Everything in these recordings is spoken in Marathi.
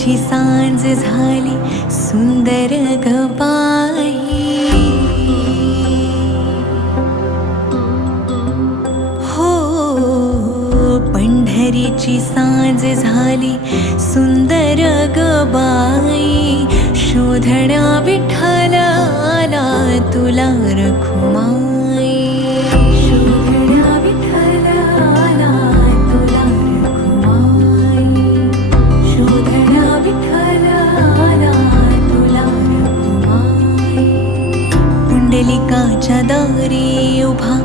पंढरीची सांज झाली सुंदर ग बाई. हो पंढरीची सांज झाली सुंदर ग बाई. शोधण्या विठ्ठल आला तुला रखुमाई. शोधण्या विठ्ठल आला तुला रखुमाई. शोधण्या विठ्ठल आला तुला रखुमाई. पुंडलिकाच्या दारी उभा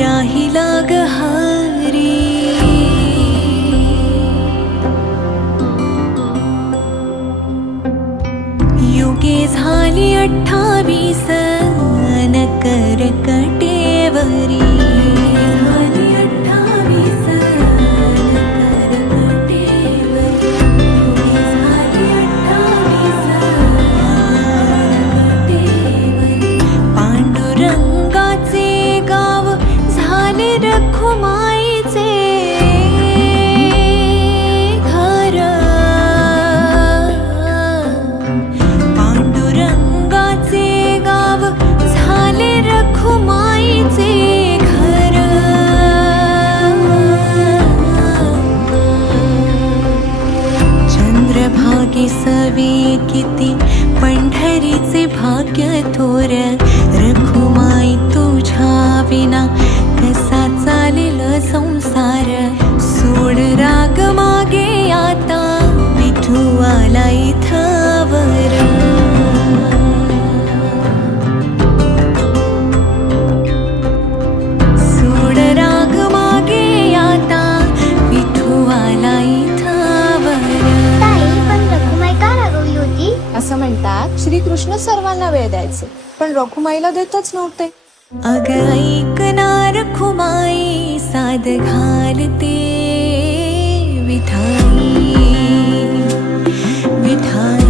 राहिला ग हरी. युगे झाली 28 न करकटेवरी. झाली 28 न करकटेवरी. युगे झाली 28 न करकटेवरी. पांडुरंगाचे गाव झाले रखुमाईचे सवे किती पंढरीचे भाग्य थोर. रखुमाई तुझ्या विना कसा चालेल संसार. सोड राग मागे आता विठू आला इथवर. सोड राग मागे आता विठू आला इथवर. असं म्हणतात श्रीकृष्ण सर्वांना वेळ द्यायचे पण रखुमाईला देतच नव्हते. अग ऐकणार रखुमाई साद घालते विठाई. विठाई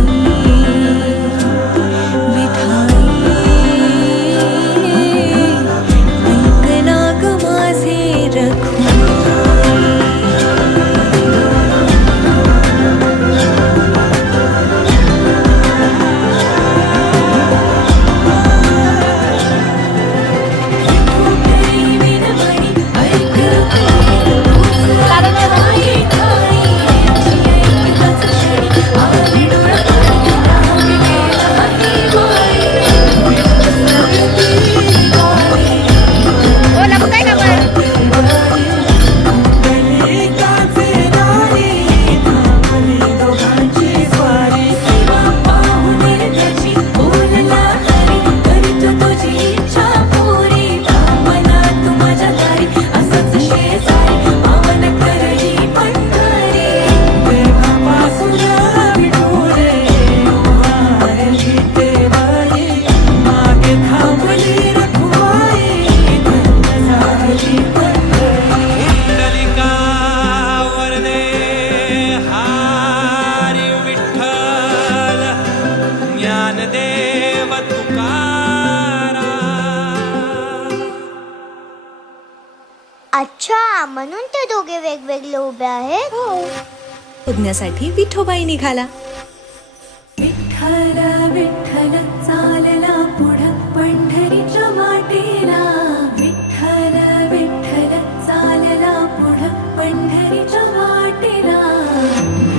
विठाई ऐकना ग माझे रखुमाई. अच्छा, म्हणून ते दोघे वेगवेगळे उभे आहेत. शोधण्यासाठी विठोबाई निघाला. विठ्ठल विठ्ठल चालला पुढं पंढरीच्या वाटेला. विठ्ठल विठ्ठल चालला पुढं पंढरीच्या वाटेला.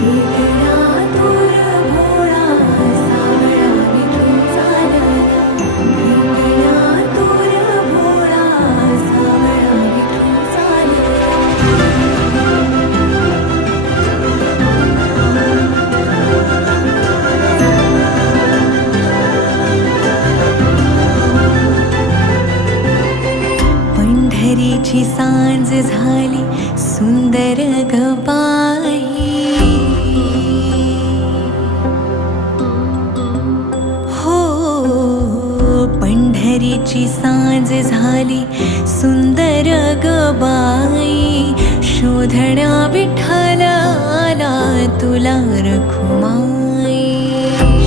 भेटला दूर भोळा सावळा विठू चालला. भेटला दूर भोळा सावळा विठू चालला. पंढरीची सांज झाली सुंदर ग बाई. हो पंढरीची सांज झाली सुंदर ग बाई. शोधण्या विठ्ठल आला तुला रखुमाई.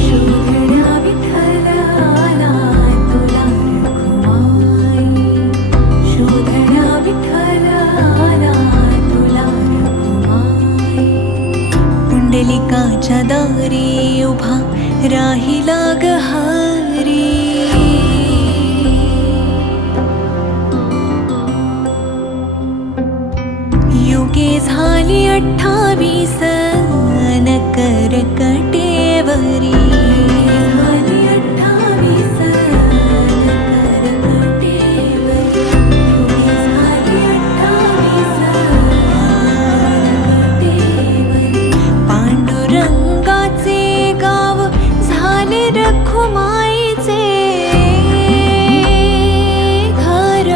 शोधण्या विठ्ठल आला तुला रखुमाई. शोधण्या विठ्ठल आला तुला रखुमाई. मंडलिकाच्या दारी उभा राहिला ग हरी. युगे झाली 28 न करकटेवरी. झाली 28 न करकटेवरी. युगे झाली 28 करकटेवरी. पांडुरंगाचे गाव झाले रखुमाईचे घर.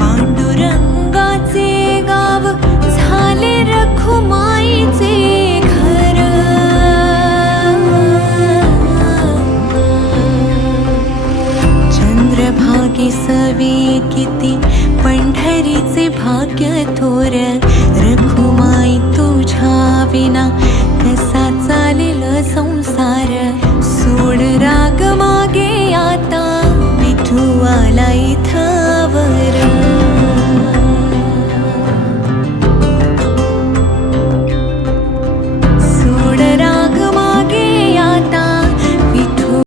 पांडुरंगाचे गाव झाले रखुमाईचे घर. चंद्रभागे सवे किती पंढरीचे भाग्य थोर. रखुमाई तुझ्या विना कसा चालेल संसार. सोड राग मागे आता